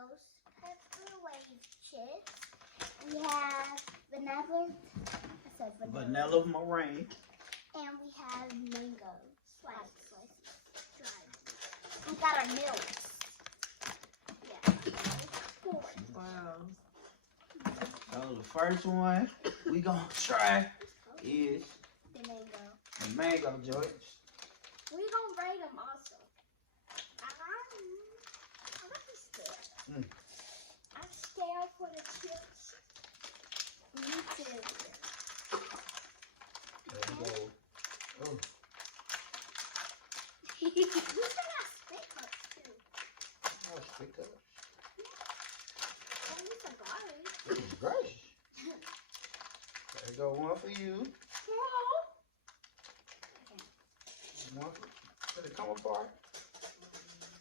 ghost pepper wave chips. We have vanilla. I said Vanilla meringue. And we have mango slices. We got our milk. Yeah. Wow. So the first one we gonna try is The mango. the mango joints. We gonna rate them also. Mm. I'm scared for the chips. Me too. There we go. Oh, We got spit cups too. I'll stick up. And it's a garlic. This is great. There go one for you. One for the come apart.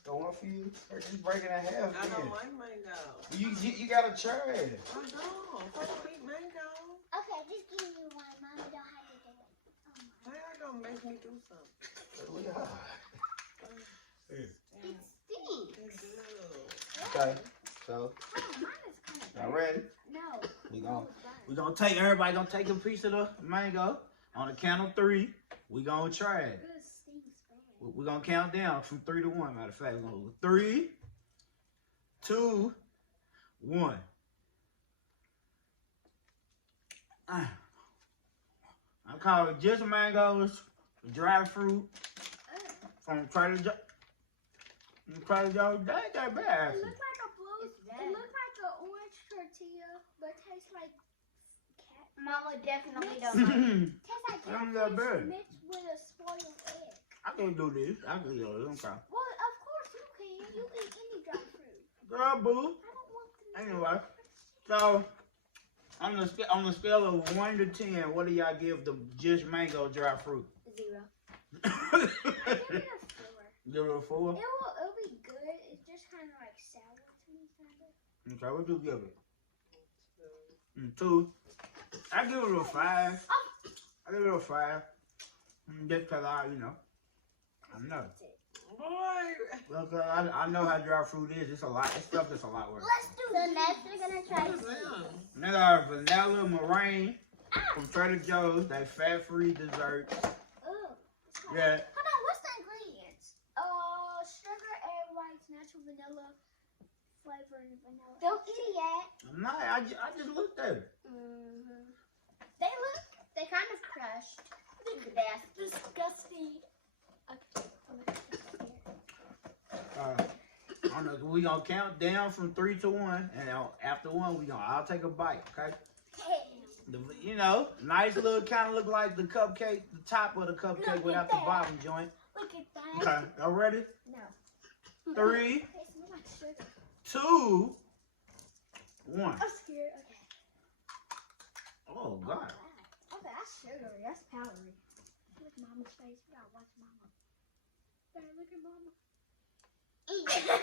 Go one for you. Or just break it in half. I Then. don't like mango. You gotta try it. I don't. I don't eat mango. Okay, just give me one. Mommy don't have to do it. How y'all gonna make me do something? We are. It stinks. It's good. Okay, so Oh, mine is kind of y'all ready? No. We gonna take everybody gonna take a piece of the mango on the count of 3. We gonna try it. It stinks bad. We're gonna count down from 3 to 1. Matter of fact, we're gonna go 3, 2, 1. I call it just mangoes, dried fruit from Trader Joe's. Trader Joe's, they ain't that bad. It looks like a blue. It looks like an orange tortilla, but tastes like cat. Mama definitely don't I like it. Tastes like I'm not catfish bad. mixed with a spoiled egg. can do this. I can do this. Okay. Well, of course you can. You eat any dry fruit. Girl, boo. I don't want to. Anyway, so on the scale of 1 to 10, what do y'all give the just mango dry fruit? 0. Give it a 4. It'll be good. It's just kind of like sour to me, kind of. Okay, what you give it? 2. I give it a 5. I give it a 5. Just cause I know. Boy. Look, I know how dry fruit is. It's a lot. It's stuff that's a lot worse. Let's do the next. We're gonna try. What is that? They are vanilla meringue from Trader Joe's. They fat-free desserts. Oh. Yeah. Hold on. What's the ingredients? Sugar, egg whites, natural vanilla flavor, and vanilla. Don't eat it. I'm not. I just looked at it. They kind of crushed. That's disgusting. I don't know. We gonna count down from 3 to 1, and after 1, I'll take a bite. Okay. Nice little kind of look like the cupcake, the top of the cupcake Look without at the that. bottom joint. Look at that. Okay. Y'all ready? No. 3, It smells like sugar. 2, 1. I'm scared. Okay. Oh God. Wow. Okay, that's sugary. That's powdery. Look at Mama's face. We gotta watch Mama. Dad, look at Mama. Eat it.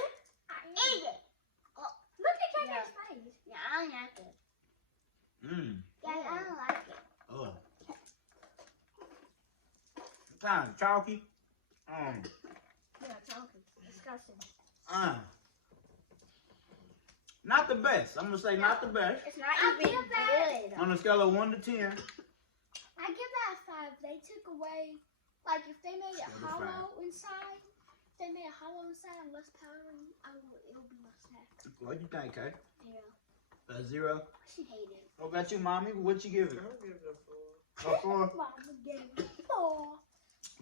Eat it. Oh, look at Kenya's face. Yeah, I don't like it. Dad, I don't like it. Oh. Kind of chalky. Yeah, chocolate. Disgusting. Not the best. I'm gonna say not the best. It's not I even give that- good. On a scale of 1 to 10. I give that a 5. They took away, like, if they made it What a hollow inside, if they made it hollow inside and less powdery, it'll be my snack. What you think, Kay? Yeah. A 0. She hated it. What about you, mommy? What you give it? I'll give it a 4. A 4. Mama gave it 4.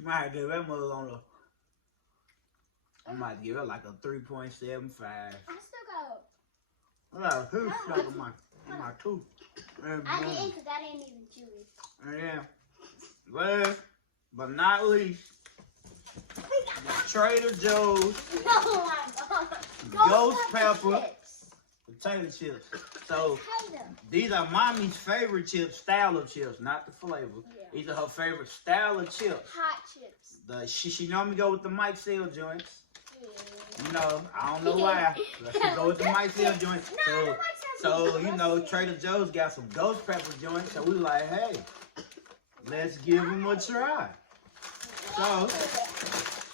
Might give that mother on the. I might give it like a 3.75. I still got. I got a huge stuff in my tooth. And, I didn't because I didn't even chew it. and yeah. Last but not least, Trader Joe's Oh my god. Ghost Pepper Chips. potato chips. So Potato. these are mommy's favorite chips, style of chips, not the flavor. Yeah. These are her favorite style of chips. Hot chips. She normally go with the Mike Sale joints. Yeah. I don't know why. But she go with the Mike Sale joints. So Trader Joe's got some ghost pepper joints. So we like, hey, let's give them a try. So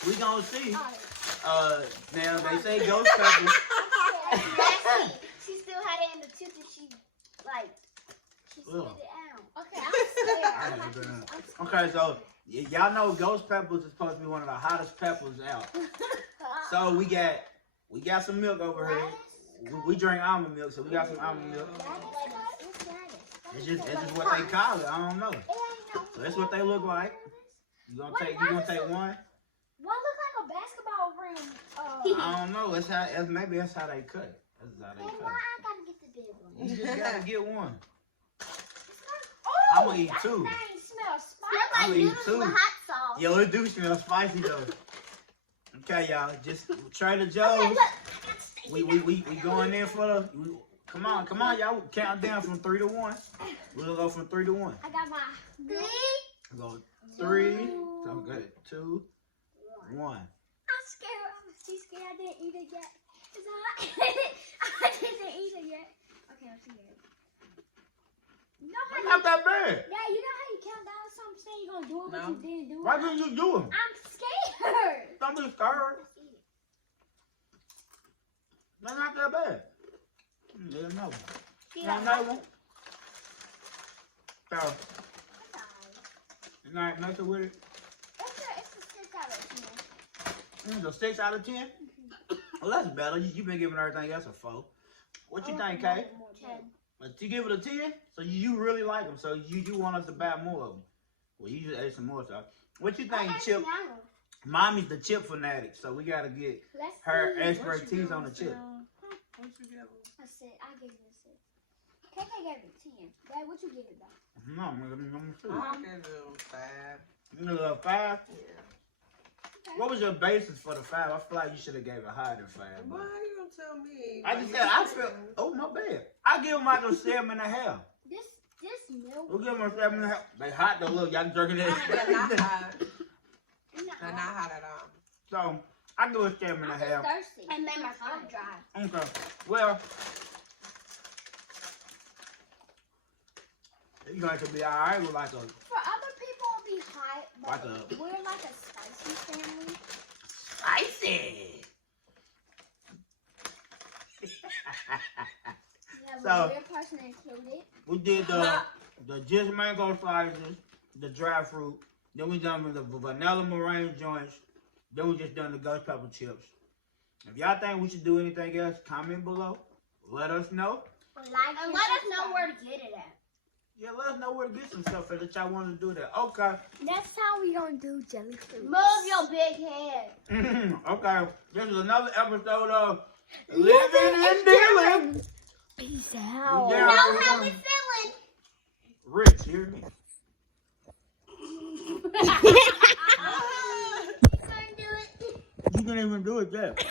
we gonna see. Now they say ghost pepper. Nasty. She still had it in the tooth and she spit Ugh. it out. Okay, I'm scared. I ain't doing that. Okay, so y'all know ghost peppers is supposed to be one of the hottest peppers out. So we got some milk over here. We drink almond milk, so we got some almond milk. It's just what they call it. I don't know. So that's what they look like. You gonna take one? One look like a basketball rim. I don't know. Maybe that's how they cut it. That's how they Then cut why it. I gotta get the big one? You just gotta get one. Oh, I'm gonna eat that two. thing smells Smell spicy. like I'ma eat noodles two. with hot sauce. Yo, it do smell spicy though. Okay, y'all. Just Trader Okay, Joe's. look. I got steak. We going in for the. Come on, y'all. Count down from 3 to 1. We'll go from 3 to 1. I got my 3. Go 3. So good. 2, 1. I'm scared. She's scared. I didn't eat it yet. It's hot. I didn't eat it yet. Okay, I'm scared. You know how Not that bad. yeah, you know how you count down something, saying you're gonna do it, but No. you didn't do it. Why didn't you do it? I'm scared. Don't be scared. That's not that bad. Let them know. You Want got another one? So, you're not messing with it? It's a 6 out of 10. It's a 6 out of 10? Well, that's better. You've been giving everything else a 4. What you think, Kay? 10. But you give it a 10? So you really like them. So you want us to buy more of them. Well, you just ate some more stuff. What you think, Chip? Mommy's the chip fanatic, so we got to get Let's her see. expertise on the chip. What you give him? I said I gave it a 6. KK gave it 10. Dad, what you give it though? No, I'm gonna see. I give him 5. You know, a 5? Yeah. What was your basis for the 5? I feel like you should have gave it higher than 5. Why but- you gonna tell me? I just said, I feel, oh, my bad. I give them like a 7.5. This milk. We'll give them a 7.5. They hot though, look, y'all jerking They're not that. hot. You're not They're not hot at all. So, I give it a I'm just 7.5. thirsty. And made my throat dry. Okay. Well, you going to be alright with like a For other people, it'll be hot, but Like we're like a spicy family. spicy. We have So- a weird person included. We did the just mango slices, the dry fruit. Then we done the vanilla meringue joints. Then we just done the ghost pepper chips. If y'all think we should do anything else, comment below. Let us know. Like And let us know where to get it at. Yeah, let us know where to get some stuff that y'all want to do that. Okay. Next time we gonna do jelly fruit. Move your big head. Okay. This is another episode of Living and Dealing. Peace Yeah. out. You know how we feeling. Rich, hear me. Couldn't do it. You can't even do it yet.